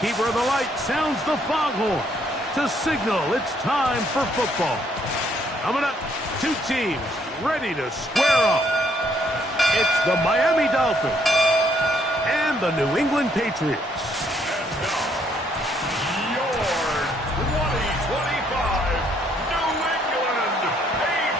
Keeper of the light sounds the foghorn to signal it's time for football. Coming up, two teams ready to square off. It's the Miami Dolphins and the New England Patriots. And now, your 2025 New England Patriots.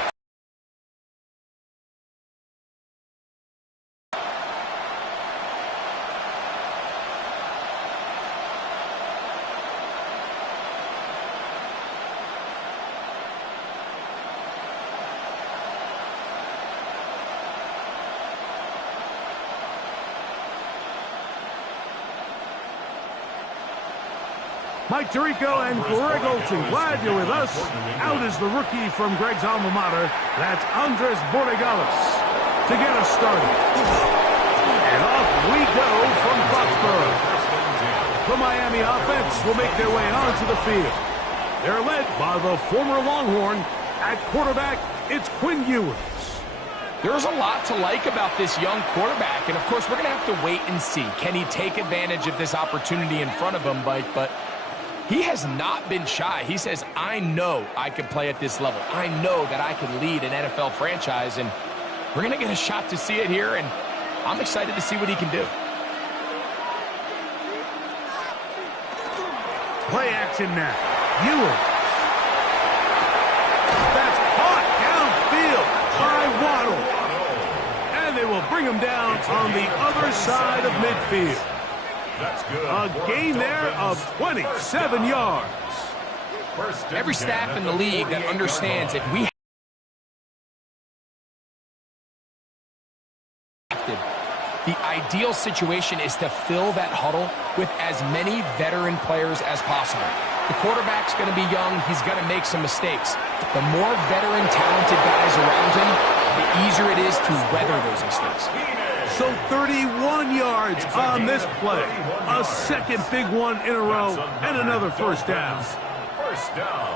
Mike Tirico and Greg Olson, glad you're with us. Out is the rookie from Greg's alma mater. That's Andres Borregales to get us started. And off we go from Foxborough. The Miami offense will make their way onto the field. They're led by the former Longhorn. At quarterback, it's Quinn Ewers. There's a lot to like about this young quarterback, and of course we're going to have to wait and see. Can he take advantage of this opportunity in front of him, Mike? But he has not been shy. He says, I know I can play at this level. I know that I can lead an NFL franchise, and we're going to get a shot to see it here, and I'm excited to see what he can do. Play action now. Ewers. That's caught downfield by Waddle. And they will bring him down on the other side of midfield. That's good. A gain there of 27 yards. Every staff in the league that understands if we the ideal situation is to fill that huddle with as many veteran players as possible. The quarterback's going to be young. He's going to make some mistakes. The more veteran, talented guys around him, the easier it is to weather those mistakes. So 31 yards on this play. A second big one in a row and another first down.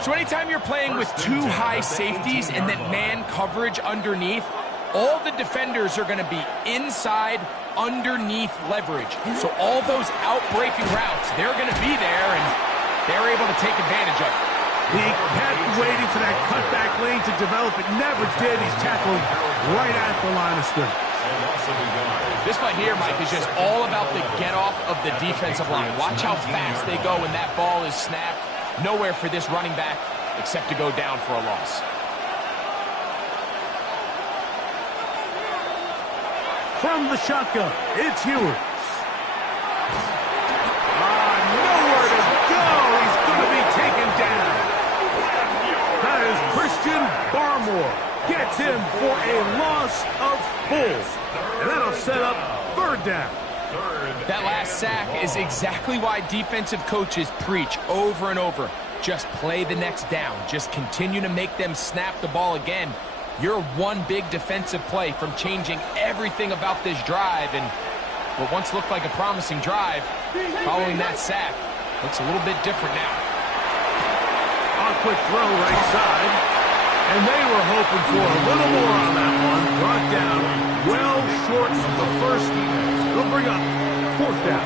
So anytime you're playing with two high safeties and then man coverage underneath, all the defenders are going to be inside, underneath leverage. So all those out-breaking routes, they're going to be there, and they're able to take advantage of it. He kept waiting for that cutback lane to develop. It never did. He's tackled right at the line of scrimmage. This play here, Mike, is just all about the get-off of the defensive line. Watch how fast they go when that ball is snapped. Nowhere for this running back except to go down for a loss. From the shotgun, it's Ewers. Nowhere to go. He's going to be taken down. That is Christian Barmore. Gets him for a loss of 4. And that'll set up third down. That last sack is exactly why defensive coaches preach over and over. Just play the next down. Just continue to make them snap the ball again. You're one big defensive play from changing everything about this drive, and what once looked like a promising drive, following that sack, looks a little bit different now. A quick throw right side, and they were hoping for a little more on that one. Brought down well short of the first. It'll bring up fourth down.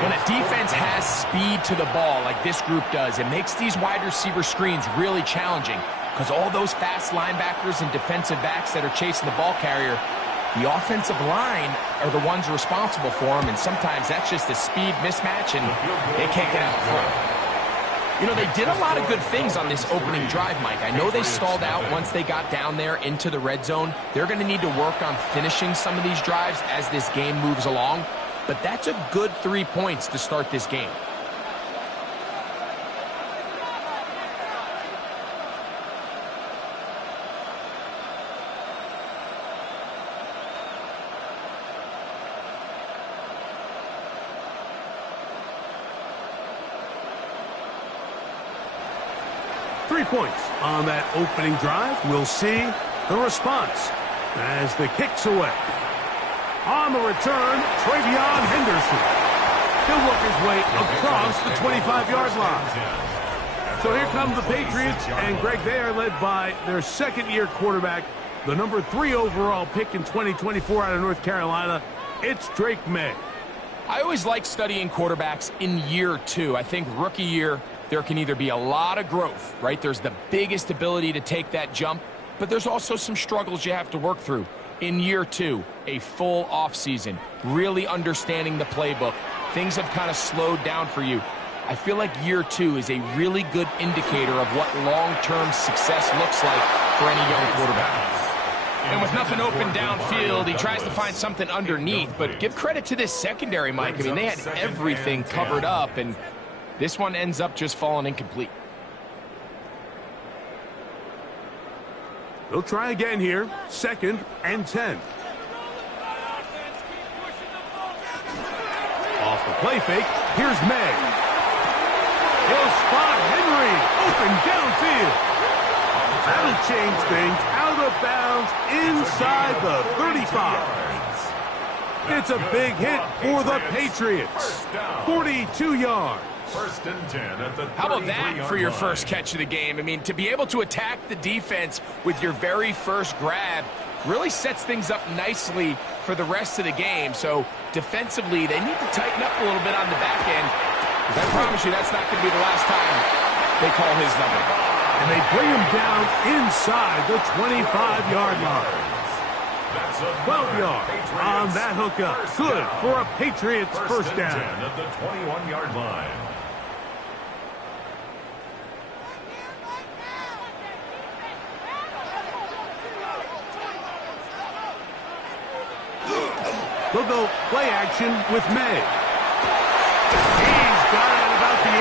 When a defense has speed to the ball like this group does, it makes these wide receiver screens really challenging because all those fast linebackers and defensive backs that are chasing the ball carrier, the offensive line are the ones responsible for them, and sometimes that's just a speed mismatch, and they can't get out front. You know, they did a lot of good things on this opening drive, Mike. I know they stalled out once they got down there into the red zone. They're going to need to work on finishing some of these drives as this game moves along. But that's a good 3 points to start this game. Three points on that opening drive. We'll see the response as the kick's away. On the return, Travion Henderson. He'll work his way across the 25-yard line. So here come the Patriots, and Greg, they are led by their second-year quarterback, the number 3 overall pick in 2024 out of North Carolina. It's Drake May. I always like studying quarterbacks in year two. I think rookie year, there can either be a lot of growth, right? There's the biggest ability to take that jump, but there's also some struggles you have to work through. In year two, a full offseason, really understanding the playbook. Things have kind of slowed down for you. I feel like year two is a really good indicator of what long-term success looks like for any young quarterback. And with nothing open downfield, he tries to find something underneath, but give credit to this secondary, Mike. I mean, they had everything covered up, and this one ends up just falling incomplete. They'll try again here. 2nd and 10. Off the play fake, here's May. He'll spot Henry, open downfield. That'll change things. Out of bounds inside the 35. It's a big hit for the Patriots. 42 yards. 1st and 10 at the How about that for your first catch of the game? I mean, to be able to attack the defense with your very first grab really sets things up nicely for the rest of the game. So defensively, they need to tighten up a little bit on the back end, because I promise you that's not going to be the last time they call his number. And they bring him down inside the 25-yard line. 12 yards on that hookup. Good for a Patriots first down. At the 21-yard line. They'll go play action with May. He's got it at about the 8.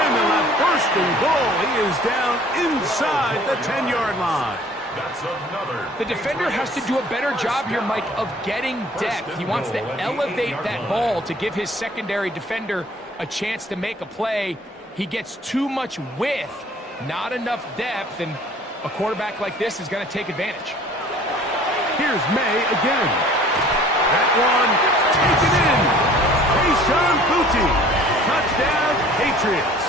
And they'll have 1st and goal. He is down inside the 10-yard line. That's another. The defender has to do a better job here, Mike, of getting depth. He wants to elevate that ball to give his secondary defender a chance to make a play. He gets too much width, not enough depth, and a quarterback like this is going to take advantage. Here's May again. That one taken in. Tayshaun Boutte. Touchdown, Patriots.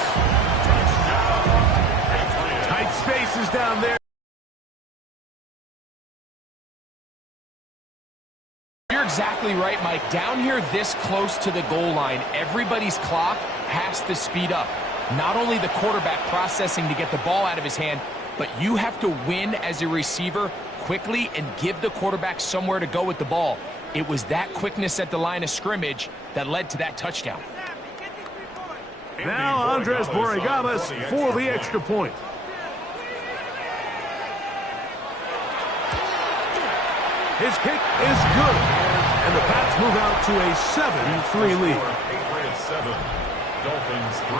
Tight spaces down there. You're exactly right, Mike. Down here this close to the goal line, everybody's clock has to speed up. Not only the quarterback processing to get the ball out of his hand, but you have to win as a receiver quickly and give the quarterback somewhere to go with the ball. It was that quickness at the line of scrimmage that led to that touchdown. Now Andres Borregalas for the extra point. His kick is good. And the Pats move out to a 7-3 lead. Patriots 7, Dolphins 3.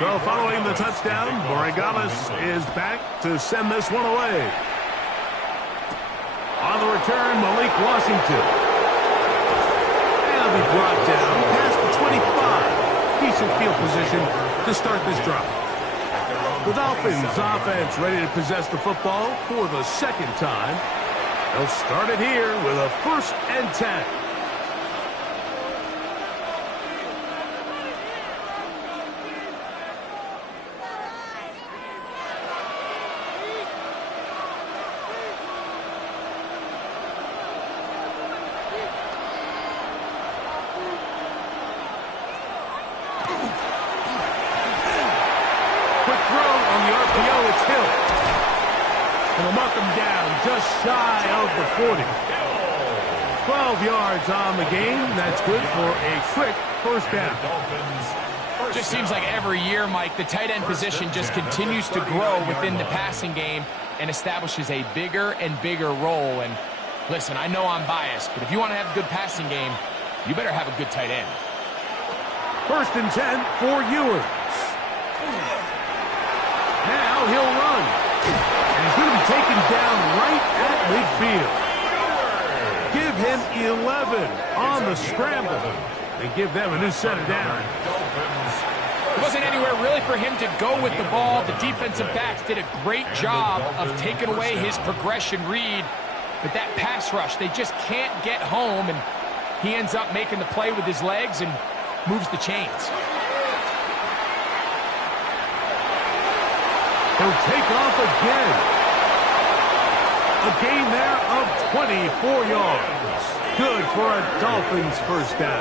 So following the touchdown, Borregalas is back to send this one away. On the return, Malik Washington. And he'll be brought down past the 25. Decent field position to start this drive. The Dolphins offense ready to possess the football for the 2nd time. They'll start it here with a 1st and 10. Just shy of the 40. 12 yards on the game. That's good for a quick first down. Just seems like every year, Mike, the tight end position just continues to grow within the passing game and establishes a bigger and bigger role. And listen, I know I'm biased, but if you want to have a good passing game, you better have a good tight end. 1st and 10 for Ewers. Now he'll run. And he's going to be taken down right at midfield. Give him 11 on the scramble. They give them a new set of down. There wasn't anywhere really for him to go with the ball. The defensive backs did a great job of taking away his progression read. But that pass rush, they just can't get home, and he ends up making the play with his legs and moves the chains. He'll take off again. A gain there of 24 yards. Good for a Dolphins first down.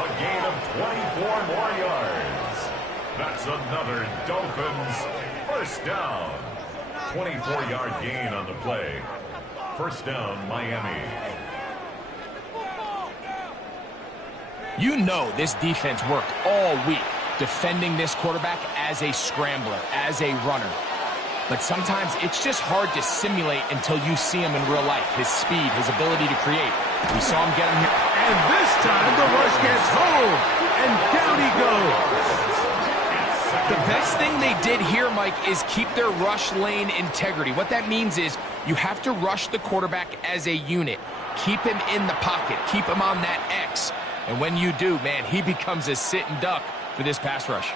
A gain of 24 more yards. That's another Dolphins first down. 24-yard gain on the play. First down, Miami. You know this defense worked all week defending this quarterback as a scrambler, as a runner. But sometimes it's just hard to simulate until you see him in real life. His speed, his ability to create. We saw him get him here. And this time the rush gets home. And down he goes. The best thing they did here, Mike, is keep their rush lane integrity. What that means is you have to rush the quarterback as a unit. Keep him in the pocket. Keep him on that X. And when you do, man, he becomes a sitting duck for this pass rush.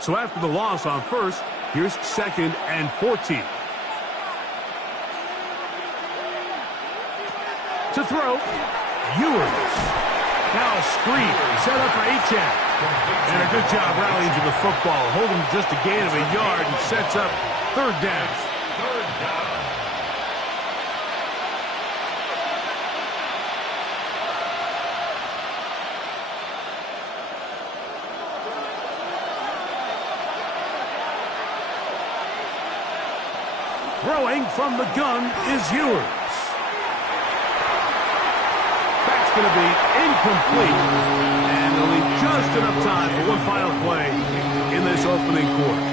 So after the loss on first, here's 2nd and 14. To throw, Ewers. Now a screen set up for Achane. And a good job rallying to the football. Holding just a gain of a yard and sets up 3rd down. Third down. Throwing from the gun is Ewers. That's going to be incomplete. And they'll leave just enough time for one final play in this opening quarter.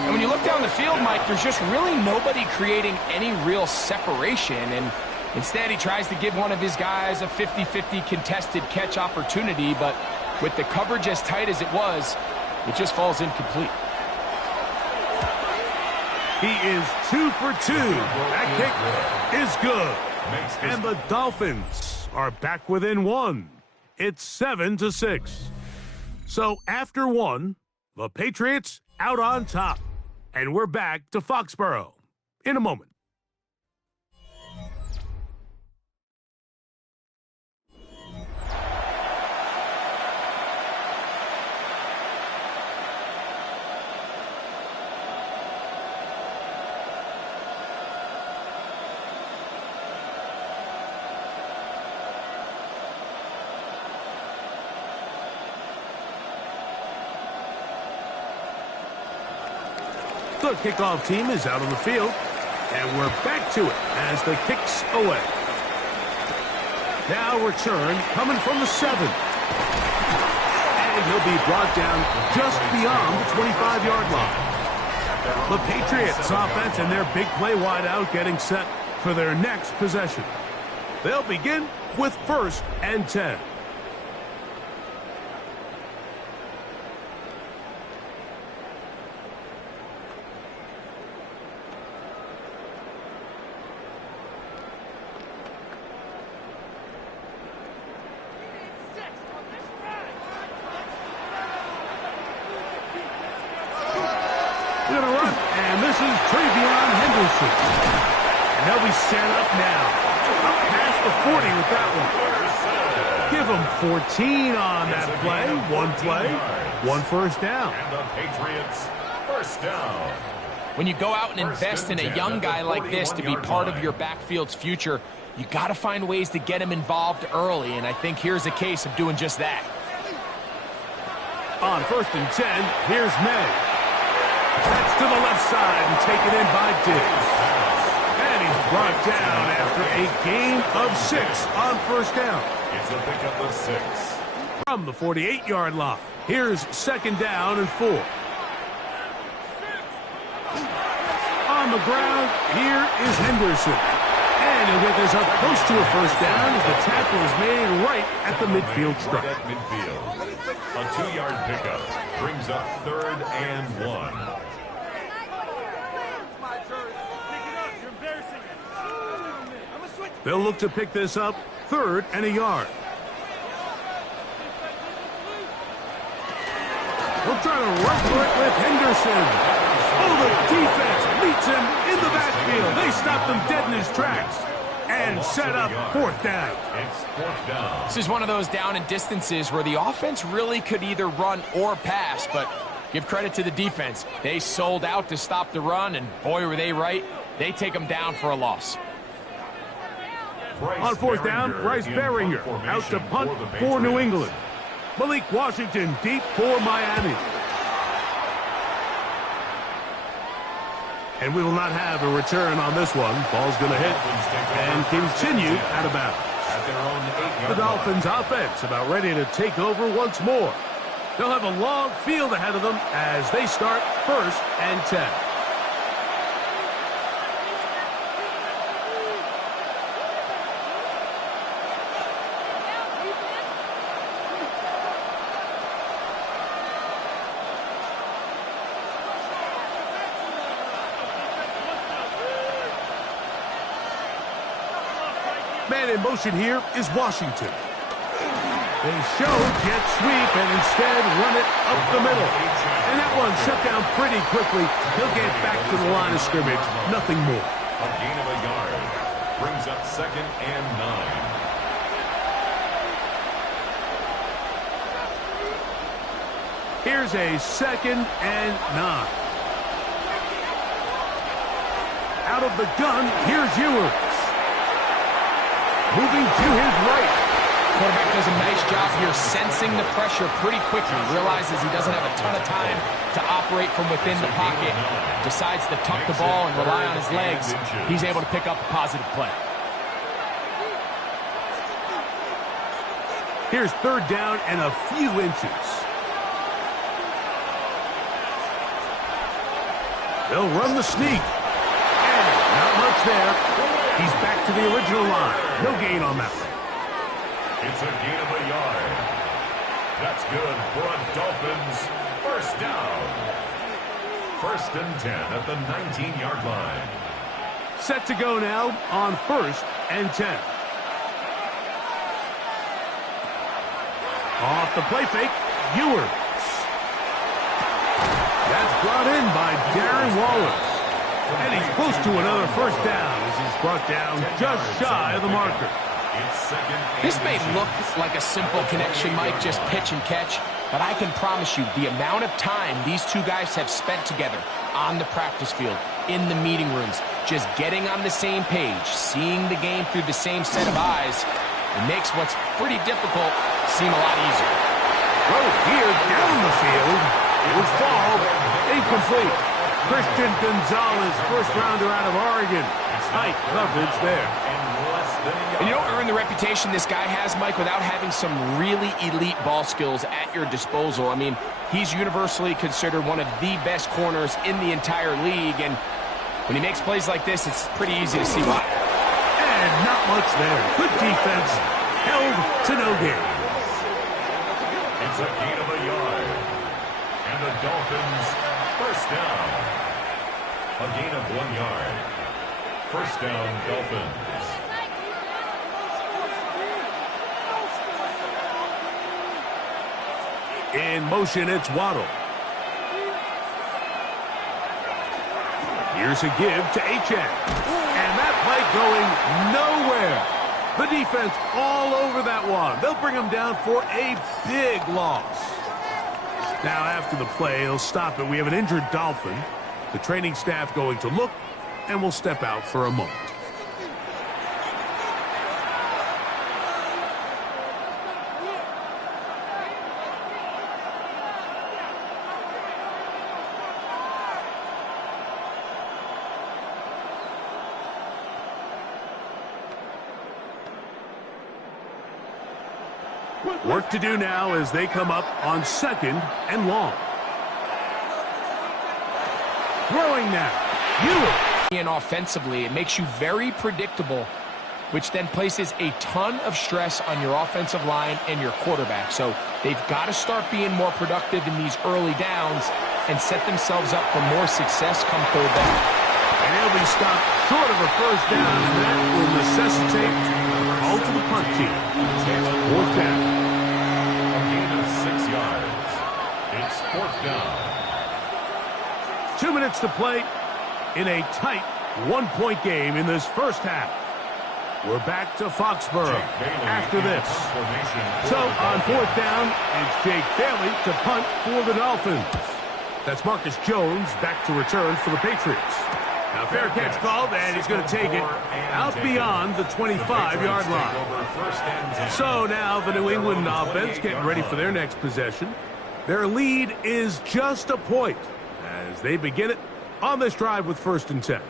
And when you look down the field, Mike, there's just really nobody creating any real separation. And instead, he tries to give one of his guys a 50-50 contested catch opportunity. But with the coverage as tight as it was, it just falls incomplete. He is 2 for 2. That kick is good. And the Dolphins are back within 1. It's 7-6. So after 1, the Patriots out on top. And we're back to Foxborough in a moment. The kickoff team is out on the field, and we're back to it as the kick's away. Now return coming from the 7. And he'll be brought down just beyond the 25-yard line. The Patriots offense and their big play wideout getting set for their next possession. They'll begin with 1st and 10. Going to run, and this is Travion Henderson. And they'll be set up now. Up past the 40 with that one. Give them 14 on that play. 1 play, 1 first down. And the Patriots first down. When you go out and invest in a young guy like this to be part of your backfield's future, you got to find ways to get him involved early, and I think here's a case of doing just that. On 1st and 10, here's May. That's to the left side and taken in by Diggs. And he's brought down after a gain of 6 on 1st down. It's a pickup of 6. From the 48-yard line, here's 2nd down and 4. On the ground, here is Henderson. And he'll get this up close to a 1st down as the tackle is made right at the midfield stripe. Right at midfield. A 2-yard pickup brings up 3rd and 1. They'll look to pick this up, 3rd and a yard. They'll try to run for it with Henderson. Oh, the defense meets him in the backfield. They stopped him dead in his tracks and set up 4th down. It's 4th down. This is one of those down and distances where the offense really could either run or pass, but give credit to the defense. They sold out to stop the run, and boy, were they right. They take them down for a loss. On 4th down, Bryce Baringer out to punt for New England. Malik Washington deep for Miami. And we will not have a return on this one. Ball's going to hit and continue out of bounds. The Dolphins offense about ready to take over once more. They'll have a long field ahead of them as they start 1st and 10. Man in motion here is Washington. They show jet sweep and instead run it up the middle. And that one shut down pretty quickly. He'll get back to the line of scrimmage. Nothing more. A gain of a yard. Brings up 2nd and 9. Here's a 2nd and 9. Out of the gun, here's Ewers. Moving to his right. Quarterback does a nice job here sensing the pressure pretty quickly. Realizes he doesn't have a ton of time to operate from within the pocket. Decides to tuck the ball and rely on his legs. He's able to pick up a positive play. Here's 3rd down and a few inches. They'll run the sneak. And not much there. He's back to the original line. No gain on that one. It's a gain of a yard. That's good for a Dolphins 1st down. 1st and 10 at the 19-yard line. Set to go now on 1st and 10. Off the play fake, Ewers. That's brought in by Darren Wallace. And he's close to another 1st down as he's brought down just shy of the marker. This may look like a simple connection, Mike, just pitch and catch, but I can promise you the amount of time these two guys have spent together on the practice field, in the meeting rooms, just getting on the same page, seeing the game through the same set of eyes, it makes what's pretty difficult seem a lot easier. Throw here down the field. It will fall incomplete. Christian Gonzalez, 1st rounder out of Oregon. Tight coverage there. And you don't earn the reputation this guy has, Mike, without having some really elite ball skills at your disposal. I mean, he's universally considered one of the best corners in the entire league, and when he makes plays like this, it's pretty easy to see why. And not much there. Good defense. Held to no gain. It's a gain of a yard. And the Dolphins 1st down. A gain of 1 yard. 1st down, Dolphins. In motion, it's Waddle. Here's a give to Achane. And that play going nowhere. The defense all over that one. They'll bring him down for a big loss. Now, after the play, he'll stop it. We have an injured Dolphin. The training staff going to look, and we'll step out for a moment. Work to do now as they come up on 2nd and long. Throwing now. And offensively, it makes you very predictable, which then places a ton of stress on your offensive line and your quarterback. So they've got to start being more productive in these early downs and set themselves up for more success come 3rd down. And he'll be stopped short of a first down. That will necessitate a call to the punt team. Fourth down. A gain of 6 yards. It's fourth down. 2 minutes to play in a tight one-point game in this first half. We're back to Foxborough after this. So on fourth down, it's Jake Bailey to punt for the Dolphins. That's Marcus Jones back to return for the Patriots. Now fair catch called, and he's going to take it out beyond the 25-yard line. So now the New England offense getting ready for their next possession. Their lead is just a point as they begin it on this drive with 1st and 10.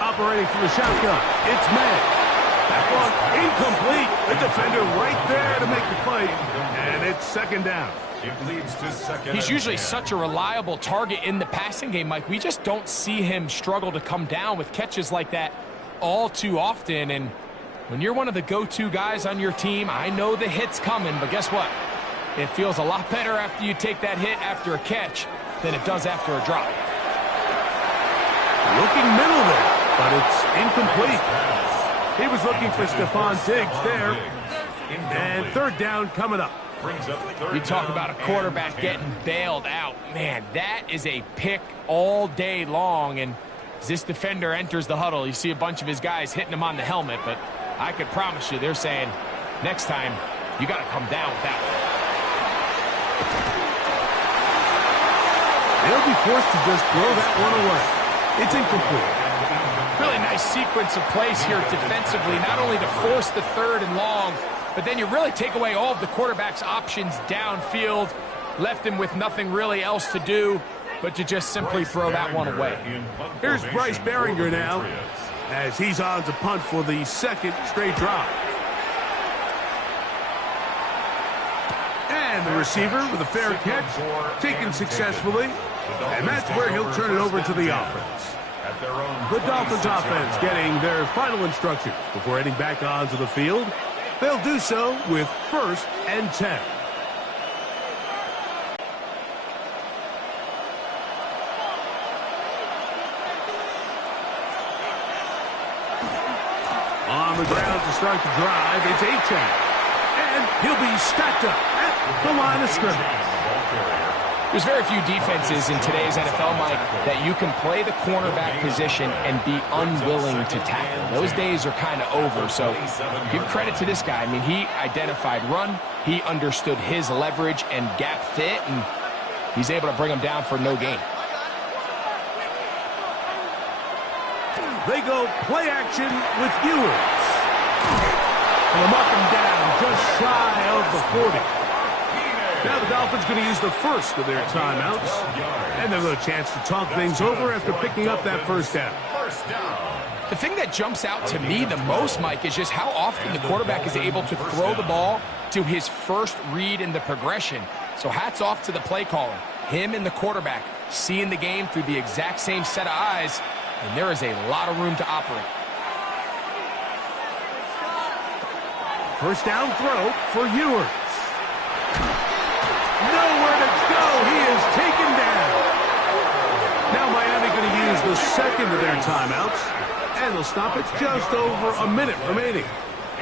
Operating from the shotgun, it's May. That one incomplete. The defender right there to make the play, and it's 2nd down. It leads to 2nd. He's usually such a reliable target in the passing game, Mike. We just don't see him struggle to come down with catches like that all too often. And when you're one of the go-to guys on your team, I know the hit's coming, but guess what? It feels a lot better after you take that hit after a catch than it does after a drop. Looking middle there, but it's incomplete. He was looking for Stephon Diggs there. And 3rd down coming up. You talk about a quarterback getting bailed out. Man, that is a pick all day long. And as this defender enters the huddle, you see a bunch of his guys hitting him on the helmet. But I could promise you they're saying, next time, you got to come down with that one. They'll be forced to just throw that one away. It's incomplete. Really nice sequence of plays here defensively, not only to force the 3rd and long, but then you really take away all of the quarterback's options downfield, left him with nothing really else to do but to just simply throw that one away. Here's Bryce Behringer now as he's on to punt for the 2nd straight drive. And the receiver with a fair catch, taken successfully, and that's where he'll turn it over to the offense. The Dolphins offense getting their final instructions before heading back onto the field. They'll do so with 1st and 10. On the ground to start the drive, it's Achane. And he'll be stacked up at the line of scrimmage. There's very few defenses in today's NFL, Mike, that you can play the cornerback position and be unwilling to tackle. Those days are kind of over, so give credit to this guy. I mean, he identified run, he understood his leverage and gap fit, and he's able to bring him down for no gain. They go play action with Ewers. And they'll mark him down just shy of the 40. Now the Dolphins going to use the first of their timeouts. And they'll have a chance to talk things over after picking up that 1st down. The thing that jumps out to me the most, Mike, is just how often the quarterback is able to throw the ball to his first read in the progression. So hats off to the play caller. Him and the quarterback seeing the game through the exact same set of eyes, and there is a lot of room to operate. First down throw for Ewers. Nowhere to go. He is taken down. Now Miami going to use the 2nd of their timeouts, and they'll stop it just over a minute remaining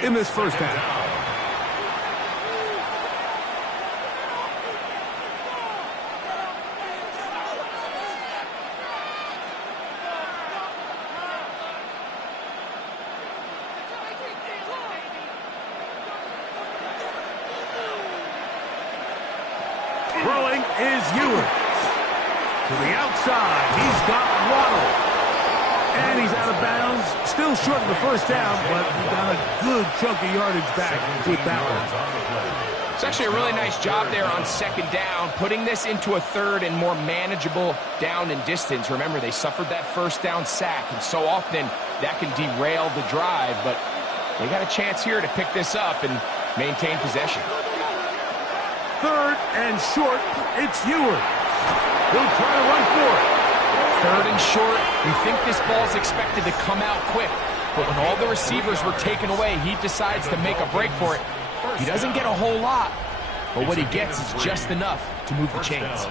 in this first half. Throwing is Ewers. To the outside, he's got Waddle. And he's out of bounds. Still short of the first down, but he got a good chunk of yardage back with that one. It's actually a really nice job there on 2nd down, putting this into a 3rd and more manageable down and distance. Remember, they suffered that first down sack, and so often that can derail the drive, but they got a chance here to pick this up and maintain possession. 3rd and short, it's Ewers. He'll try to run for it. Third and short, you think this ball's expected to come out quick, but when all the receivers were taken away, he decides to make a break for it. He doesn't get a whole lot, but what he gets is just enough to move the chains.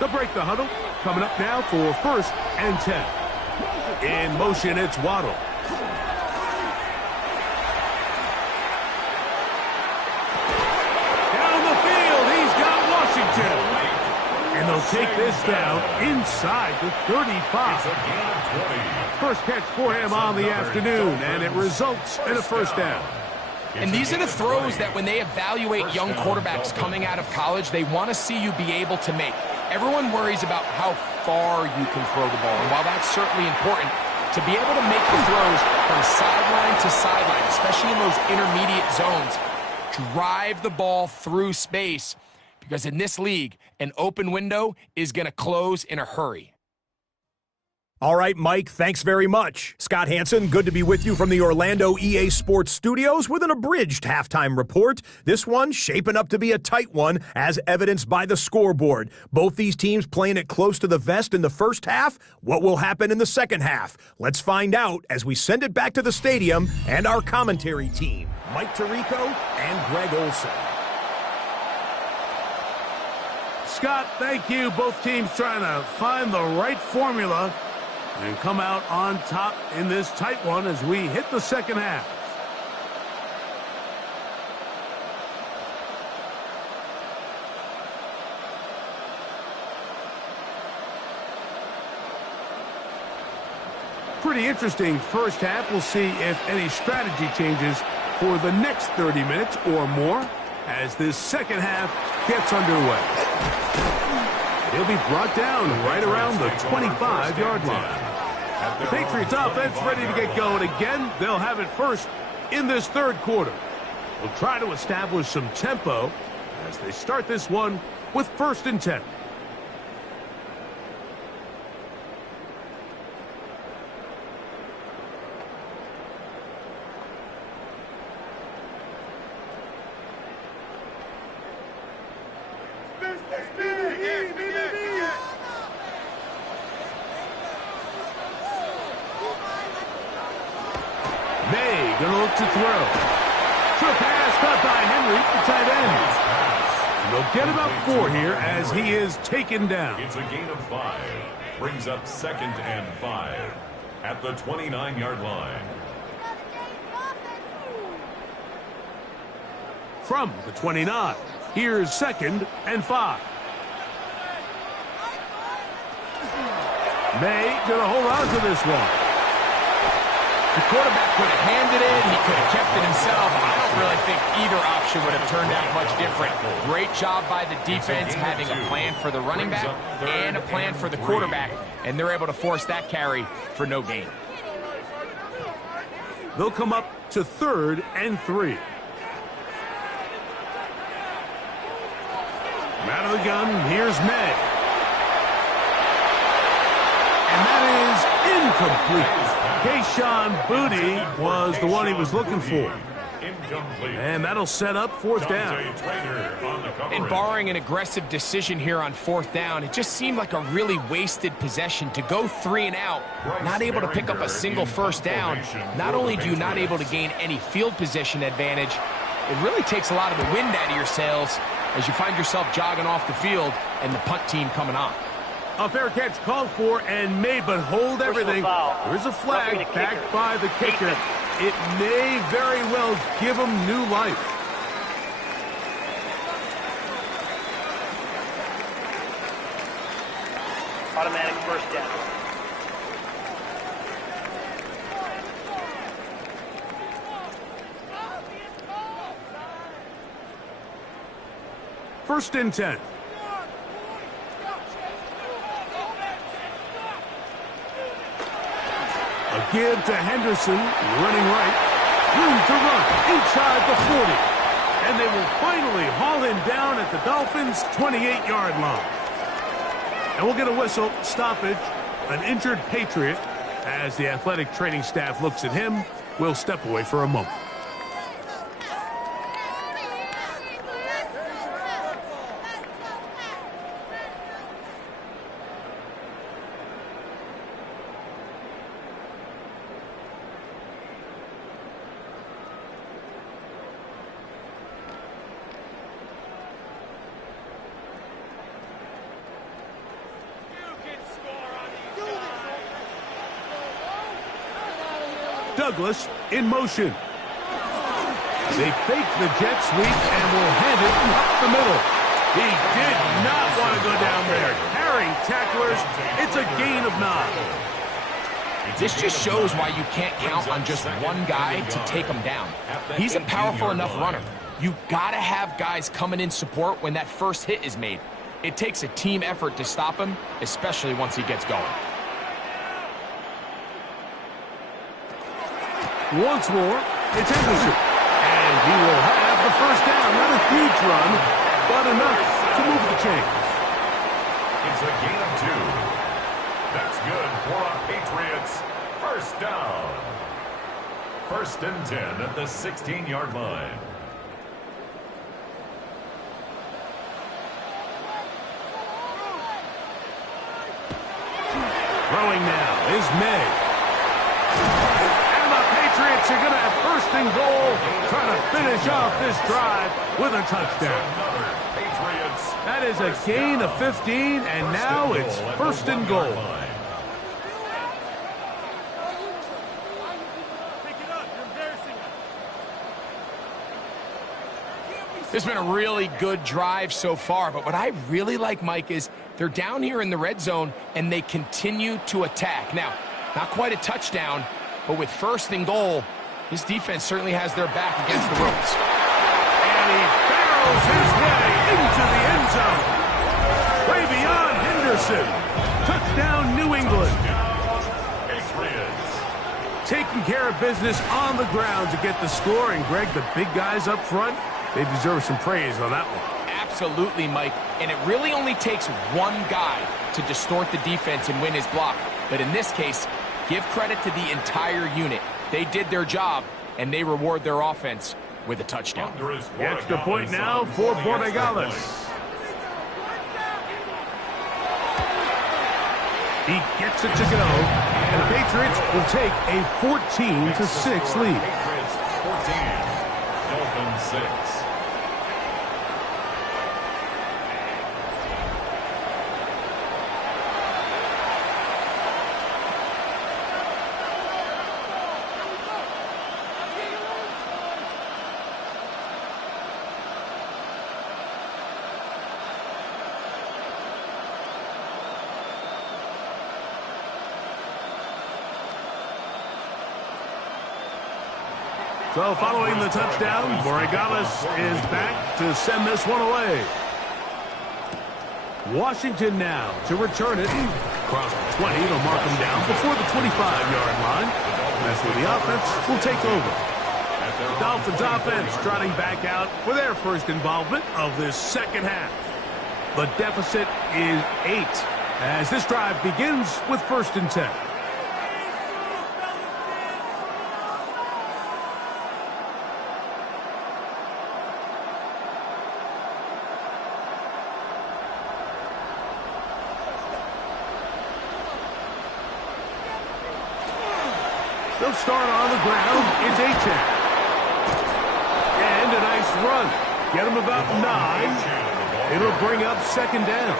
They'll break the huddle. Coming up now for 1st and 10. In motion, it's Waddle. Down the field, he's got Washington. And they'll take this down inside the 35. First catch for him on the afternoon, and it results in a 1st down. And these are the throws that when they evaluate young quarterbacks coming out of college, they want to see you be able to make. Everyone worries about how far you can throw the ball. And while that's certainly important, to be able to make the throws from sideline to sideline, especially in those intermediate zones, drive the ball through space. Because in this league, an open window is going to close in a hurry. All right, Mike, thanks very much. Scott Hansen, good to be with you from the Orlando EA Sports Studios with an abridged halftime report. This one shaping up to be a tight one, as evidenced by the scoreboard. Both these teams playing it close to the vest in the first half. What will happen in the second half? Let's find out as we send it back to the stadium and our commentary team, Mike Tirico and Greg Olson. Scott, thank you. Both teams trying to find the right formula and come out on top in this tight one as we hit the second half. Pretty interesting first half. We'll see if any strategy changes for the next 30 minutes or more as this second half gets underway. He'll be brought down right around the 25-yard line. The Patriots offense ready to get going again. They'll have it first in this third quarter. They'll try to establish some tempo as they start this one with 1st and 10. Gonna look to throw. Short pass caught by Henry, the tight end. And they'll get about 4 here as he is taken down. It's a gain of 5. Brings up 2nd and 5 at the 29-yard line. From the 29, here's 2nd and 5. May gonna hold on to this one. The quarterback could have handed it. He could have kept it himself. I don't really think either option would have turned out much different. Great job by the defense having a plan for the running back and a plan for the quarterback, and they're able to force that carry for no gain. They'll come up to 3rd and 3. Out of the gun, here's May. And that is incomplete. Kayshawn Booty was the one he was looking for. And that'll set up 4th down. And barring an aggressive decision here on 4th down, it just seemed like a really wasted possession to go 3 and out, not able to pick up a single 1st down. Not only do you not able to gain any field position advantage, it really takes a lot of the wind out of your sails as you find yourself jogging off the field and the punt team coming on. A fair catch called for and made, but hold everything. There's a flag backed by the kicker. It may very well give him new life. Automatic 1st down. First and 10. A give to Henderson, running right. Room to run inside the 40. And they will finally haul him down at the Dolphins' 28-yard line. And we'll get a whistle, stoppage, an injured Patriot. As the athletic training staff looks at him, we'll step away for a moment. Douglas in motion. They fake the jet sweep and will hand it up the middle. He did not want to go down there. Carrying tacklers, it's a gain of 9. This just shows why you can't count on just one guy to take him down. He's a powerful enough runner. You gotta have guys coming in support when that first hit is made. It takes a team effort to stop him, especially once he gets going. Once more, it's Henderson. And he will have the first down. Not a huge run, but enough to move the chains. It's a gain of 2. That's good for a Patriots first down. 1st and 10 at the 16-yard line. Throwing now is May. And the Patriots are going to have 1st and goal, trying to finish off this drive with a touchdown. That is a gain of 15, and now it's 1st and goal. This has been a really good drive so far, but what I really like, Mike, is they're down here in the red zone, and they continue to attack. Now, not quite a touchdown, but with 1st and goal, this defense certainly has their back against the ropes. And he barrels his way into the end zone. Way beyond Henderson. Touchdown, New England. Taking care of business on the ground to get the score, and Greg, the big guys up front, they deserve some praise on that one. Absolutely, Mike. And it really only takes one guy to distort the defense and win his block. But in this case, give credit to the entire unit. They did their job, and they reward their offense with a touchdown. The extra point now for Borregales. He gets it to go, and the Patriots will take a 14-6 lead. Patriots 14, Dolphins 6. So following the touchdown, Borregales is back to send this one away. Washington now to return it. Across the 20, they'll mark him down before the 25-yard line. That's where the offense will take over. The Dolphins offense trotting back out for their first involvement of this second half. The deficit is 8 as this drive begins with 1st and 10. They'll start on the ground. It's Achan. And a nice run. Get him about 9. It'll bring up 2nd down.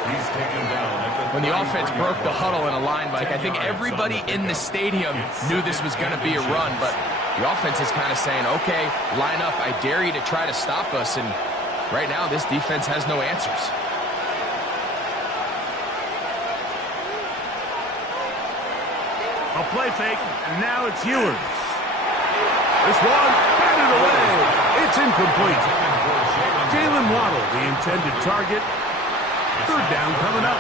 When the offense broke the huddle in a line, Mike, I think everybody in the stadium knew this was going to be a run, but the offense is kind of saying, okay, line up. I dare you to try to stop us, and right now this defense has no answers. A play fake, and now it's Ewers. This one, batted away. It's incomplete. Jalen Waddle, the intended target. 3rd down coming up.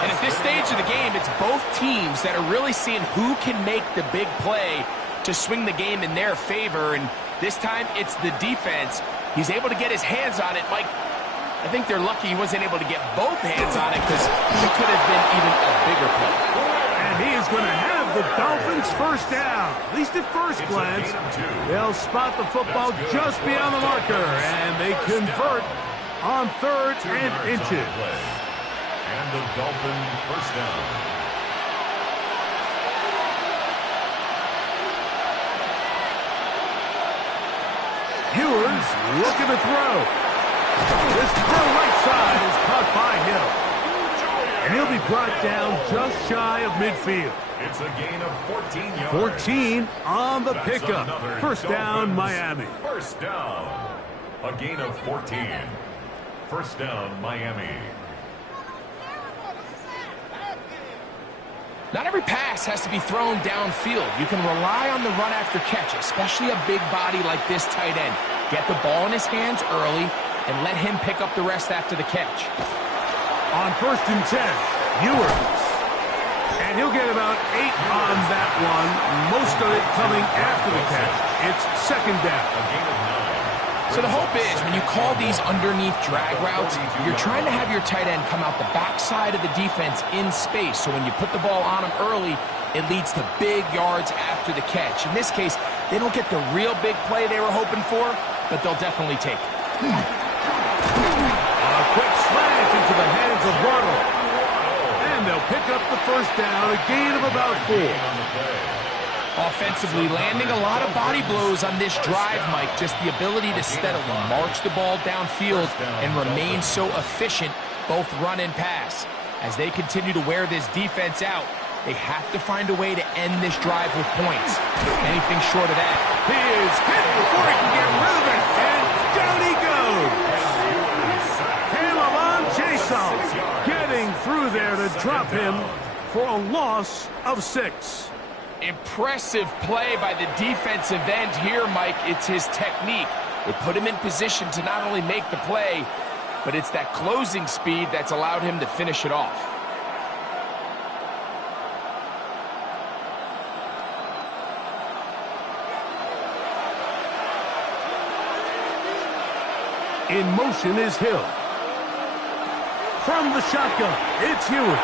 And at this stage of the game, it's both teams that are really seeing who can make the big play to swing the game in their favor, and this time it's the defense. He's able to get his hands on it. Mike, I think they're lucky he wasn't able to get both hands on it because it could have been even a bigger play. And he is going to have the Dolphins first down. At least at first glance, they'll spot the football just beyond the marker, and they convert on 3rd and inches. And the Dolphin first down. Ewers looking to throw. This throw right side is caught by Hill. And he'll be brought down just shy of midfield. It's a gain of 14 yards. 14 on the That's pickup. another First down, Dolphins Miami. First down. A gain of 14. First down, Miami. Not every pass has to be thrown downfield. You can rely on the run after catch, especially a big body like this tight end. Get the ball in his hands early and let him pick up the rest after the catch. On 1st and 10, Ewers. And he'll get about 8 on that one. Most of it coming after the catch. It's second down. A gain of 9. So the hope is when you call these underneath drag routes, you're trying to have your tight end come out the backside of the defense in space. So when you put the ball on him early, it leads to big yards after the catch. In this case, they don't get the real big play they were hoping for, but they'll definitely take it. A quick slant into the hands of Waddle. And they'll pick up the first down, a gain of about 4. Offensively, landing a lot of body blows on this drive, Mike. Just the ability to steadily march the ball downfield and remain so efficient, both run and pass. As they continue to wear this defense out, they have to find a way to end this drive with points. Anything short of that. He is hit before he can get rid of it, and down he goes. Caleb on Jason getting through there to drop him for a loss of 6. Impressive play by the defensive end here, Mike. It's his technique. It put him in position to not only make the play, but it's that closing speed that's allowed him to finish it off. In motion is Hill. From the shotgun, it's Ewers.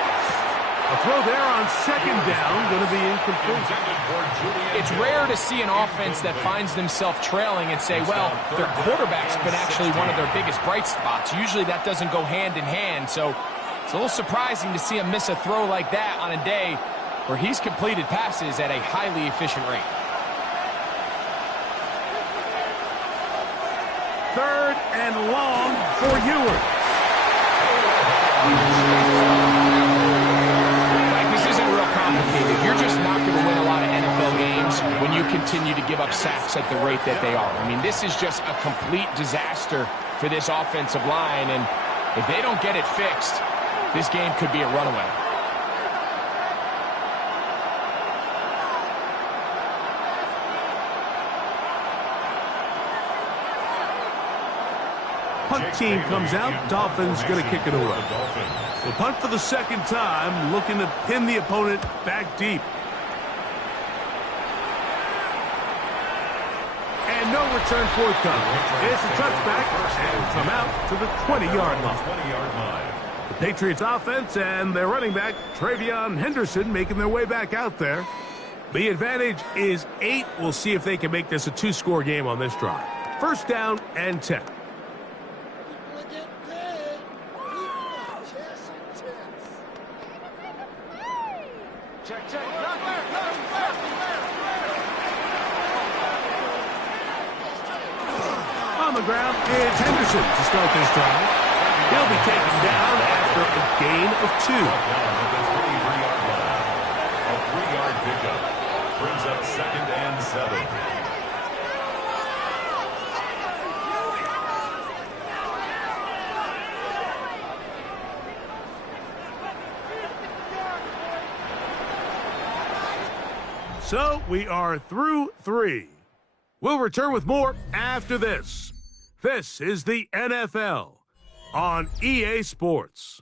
A throw there on second down, going to be incomplete. It's rare to see an offense that finds themselves trailing and say, well, their quarterback's been actually one of their biggest bright spots. Usually that doesn't go hand in hand, so it's a little surprising to see him miss a throw like that on a day where he's completed passes at a highly efficient rate. Third and long for Ewers. You're just not going to win a lot of NFL games when you continue to give up sacks at the rate that they are. I mean, this is just a complete disaster for this offensive line, and if they don't get it fixed, this game could be a runaway. Punt team comes out. Dolphins going to kick it away. The punt for the second time, looking to pin the opponent back deep. And no return forthcoming. It's a touchback, and it'll come out to the 20-yard line. The Patriots offense and their running back, Travion Henderson, making their way back out there. The advantage is 8. We'll see if they can make this a 2-score game on this drive. First down and 10. On the ground, it's Henderson to start this drive. He'll be taken down after a gain of 2. A 3-yard pickup brings up 2nd and 7. So we are through 3. We'll return with more after this. This is the NFL on EA Sports.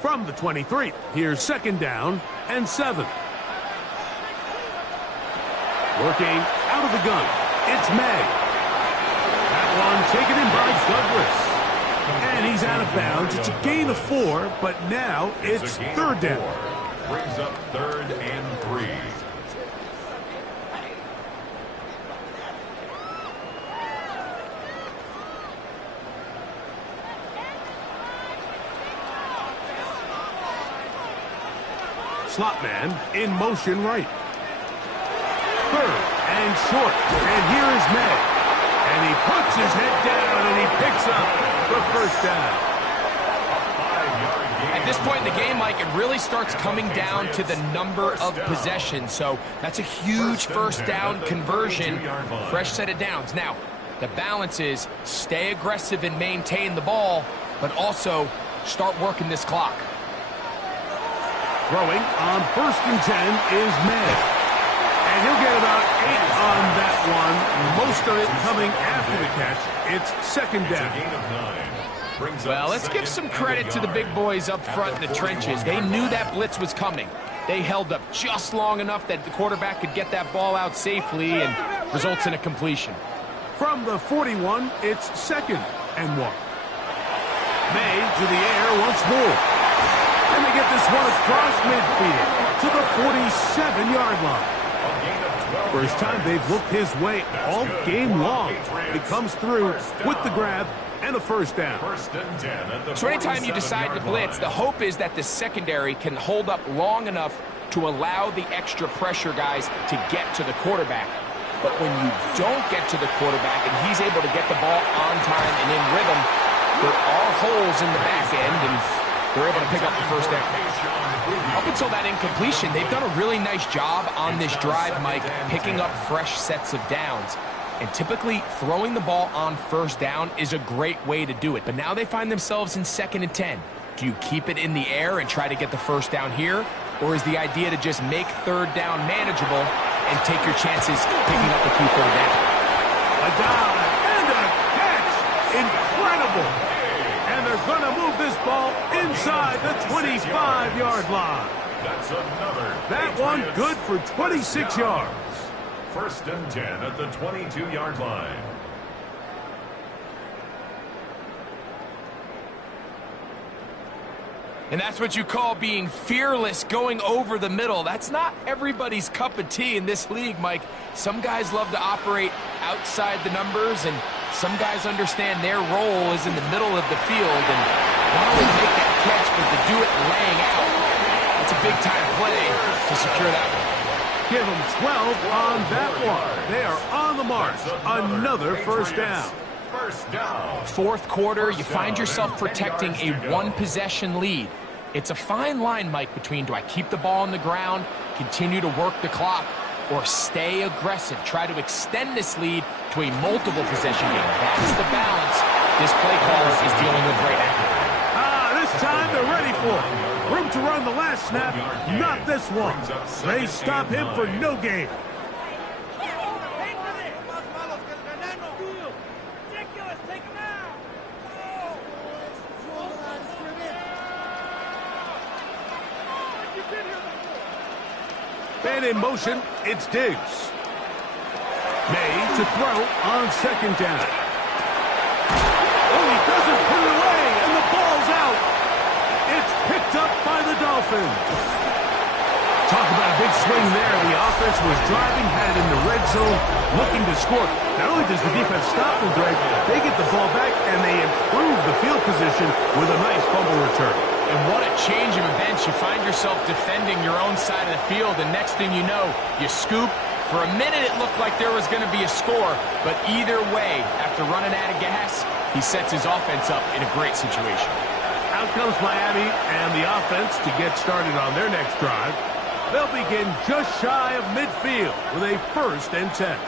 From the 23, here's second down and 7. Working out of the gun, it's May. That one taken in by Douglas. And he's out of bounds. It's a gain of 4, but now it's third down. Brings up 3rd and 3. Slot man in motion right. 3rd and short. And here is May. And he puts his head down and he picks up the first down. At this point in the game, Mike, it really starts coming down to the number of possessions. So that's a huge first down conversion, fresh set of downs. Now, the balance is stay aggressive and maintain the ball, but also start working this clock. Throwing on 1st and 10 is May. And he'll get about 8 on that one. Most of it coming after the catch. It's 2nd down. Well, let's give some credit to the big boys up front in the trenches. They knew that blitz was coming. They held up just long enough that the quarterback could get that ball out safely and results in a completion. From the 41, it's 2nd and 1. May to the air once more. And they get this one across midfield to the 47-yard line. First time they've looked his way all game long. It comes through with the grab and a first down. So anytime you decide to blitz, the hope is that the secondary can hold up long enough to allow the extra pressure guys to get to the quarterback. But when you don't get to the quarterback and he's able to get the ball on time and in rhythm, there are holes in the back end, and they're able to pick up the first down. Up until that incompletion, they've done a really nice job on this drive, Mike, picking up fresh sets of downs. And typically, throwing the ball on first down is a great way to do it. But now they find themselves in 2nd and 10. Do you keep it in the air and try to get the first down here? Or is the idea to just make 3rd down manageable and take your chances picking up the key 3rd down? A dive and a catch. Incredible. And they're going to move this ball inside the 25-yard line. That's another. That one good for 26 yards. 1st and 10 at the 22-yard line. And that's what you call being fearless, going over the middle. That's not everybody's cup of tea in this league, Mike. Some guys love to operate outside the numbers, and some guys understand their role is in the middle of the field. And not only make that catch, but to do it laying out. It's a big-time play to secure that one. Give them 12 on that one. They are on the march. Another first down. First down. 4th quarter, you find yourself protecting a one-possession lead. It's a fine line, Mike, between do I keep the ball on the ground, continue to work the clock, or stay aggressive, try to extend this lead to a multiple-possession game. That's the balance this play caller is dealing with right now. This time they're ready for it. Room to run the last snap, not this one. They stop him for no gain. And in motion, it's Diggs. May to throw on 2nd down. Oh, he doesn't put it away, and the ball's out. It's picked up by the Dolphins. Talk about a big swing there. The offense was driving, had it in the red zone, looking to score. Not only does the defense stop them, Greg, they get the ball back, and they improve the field position with a nice fumble return. And what a change of events. You find yourself defending your own side of the field, and next thing you know, you scoop. For a minute, it looked like there was going to be a score, but either way, after running out of gas, he sets his offense up in a great situation. Out comes Miami and the offense to get started on their next drive. They'll begin just shy of midfield with a 1st and 10.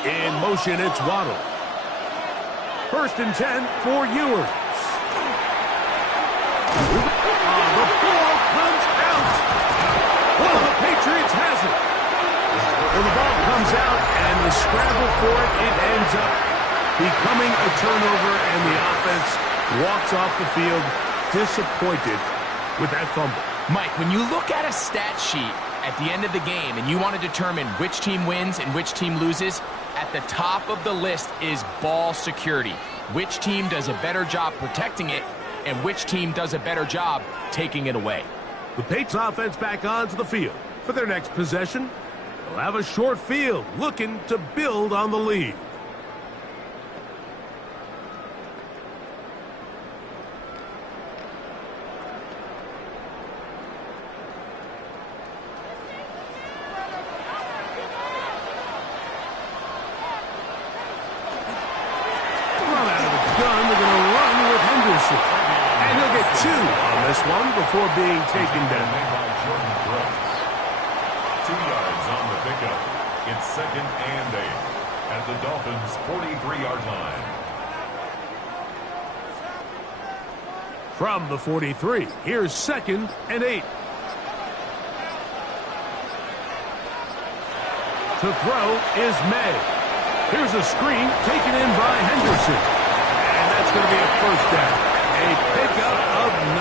In motion, it's Waddle. 1st and 10 for Ewers. The ball comes out. Well, the Patriots has it. Well, the ball comes out, and the scramble for it, it ends up becoming a turnover, and the offense walks off the field disappointed with that fumble. Mike, when you look at a stat sheet at the end of the game and you want to determine which team wins and which team loses, at the top of the list is ball security. Which team does a better job protecting it, and which team does a better job taking it away. The Patriots offense back onto the field. For their next possession, they'll have a short field looking to build on the lead. one before being taken down. 2 yards on the pickup. It's 2nd and 8 at the Dolphins' 43-yard line. From the 43, here's 2nd and 8. To throw is May. Here's a screen taken in by Henderson. And that's going to be a first down. A pickup of 9.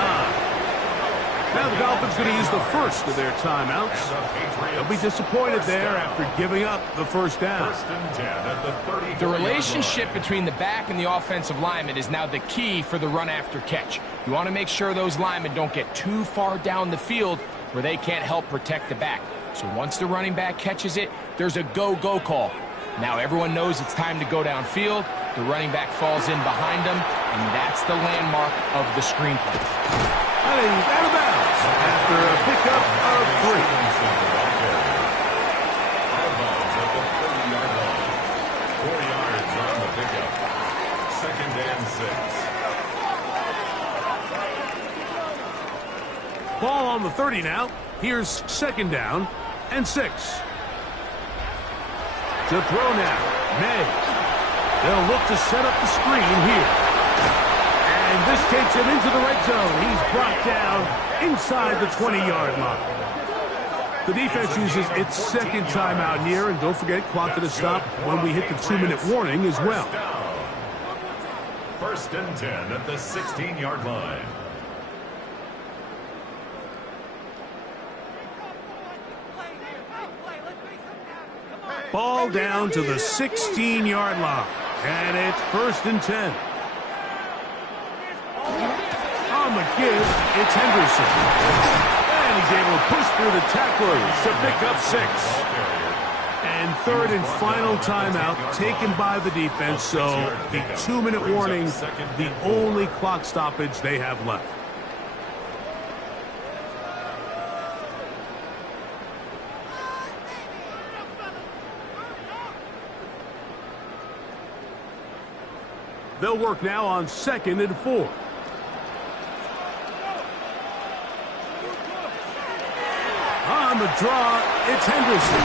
Now the Dolphins going to use the first of their timeouts. They'll be disappointed there after giving up the first down. The relationship between the back and the offensive lineman is now the key for the run after catch. You want to make sure those linemen don't get too far down the field where they can't help protect the back. So once the running back catches it, there's a go-go call. Now everyone knows it's time to go downfield. The running back falls in behind them, and that's the landmark of the screen play. And he's out of bounds after a pickup of 3. Out of bounds at the 30-yard line. 4 yards on the pickup. 2nd and 6. Ball on the 30 now. Here's 2nd down and 6. To throw now, May. They'll look to set up the screen here. And this takes him into the red zone. He's brought down inside the 20-yard line. The defense uses its 2nd timeout here. And don't forget, clock to stop when we hit the 2-minute warning as well. 1st and 10 at the 16-yard line. Ball down to the 16-yard line. And it's 1st and 10. On the give, it's Henderson. And he's able to push through the tacklers to pick up 6. And 3rd and final timeout taken by the defense. So the 2-minute warning, the only clock stoppage they have left. They'll work now on 2nd and 4. On the draw, it's Henderson.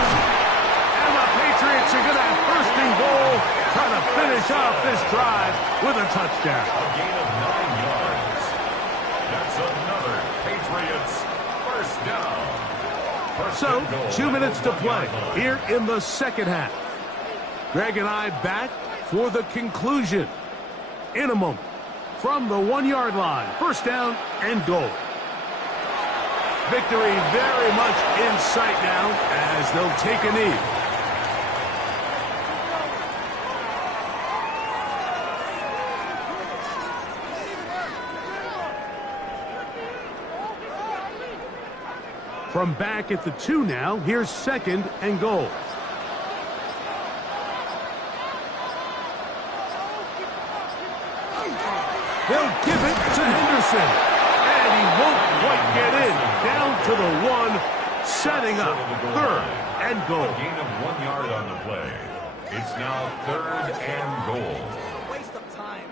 And the Patriots are going to have 1st and goal, trying to finish off this drive with a touchdown. A gain of 9 yards. That's another Patriots first down. So, 2 minutes to play here in the 2nd half. Greg and I back for the conclusion in a moment. From the 1-yard line, 1st down and goal. Victory very much in sight now as they'll take a knee. From back at the 2 now, here's 2nd and goal. They'll give it to Henderson. And he won't quite get in. Down to the 1, setting up 3rd and goal. A gain of 1 yard on the play. It's now 3rd and goal. Waste of time.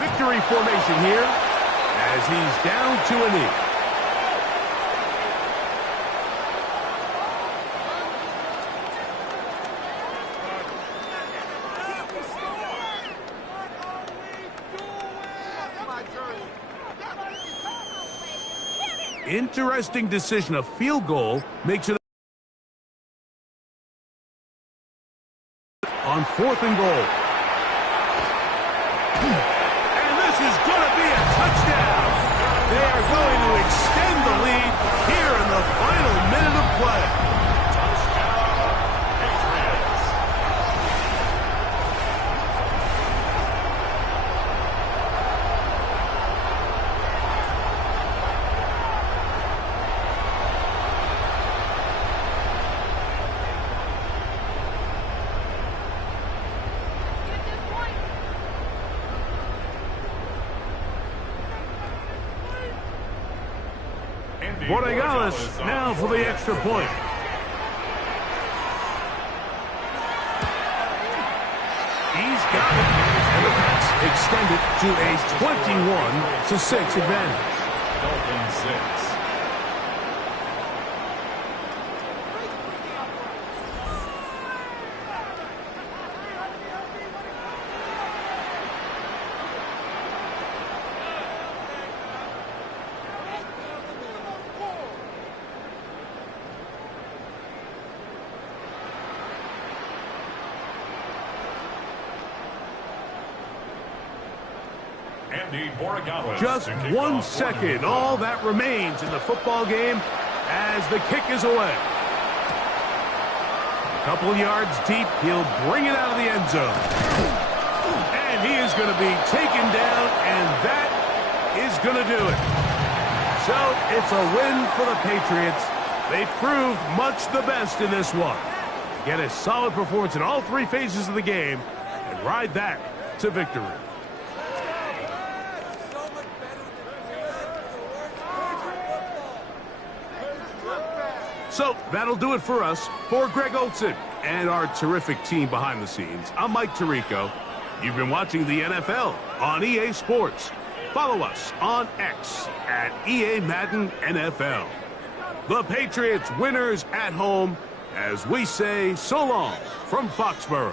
Victory formation here as he's down to a knee. Interesting decision. A field goal makes it on 4th and goal. And this is going to be a touchdown. They are going to extend the lead here in the final minute of play. Borregales now for the extra point. He's got it. And the Pats extend it to a 21-6 advantage. Dolphins 6. Just 1 second, all that remains in the football game as the kick is away. A couple yards deep, he'll bring it out of the end zone. And he is going to be taken down, and that is going to do it. So it's a win for the Patriots. They proved much the best in this one. Get a solid performance in all 3 phases of the game and ride that to victory. So that'll do it for us. For Greg Olson and our terrific team behind the scenes, I'm Mike Tirico. You've been watching the NFL on EA Sports. Follow us on X at EA Madden NFL. The Patriots winners at home as we say so long from Foxborough.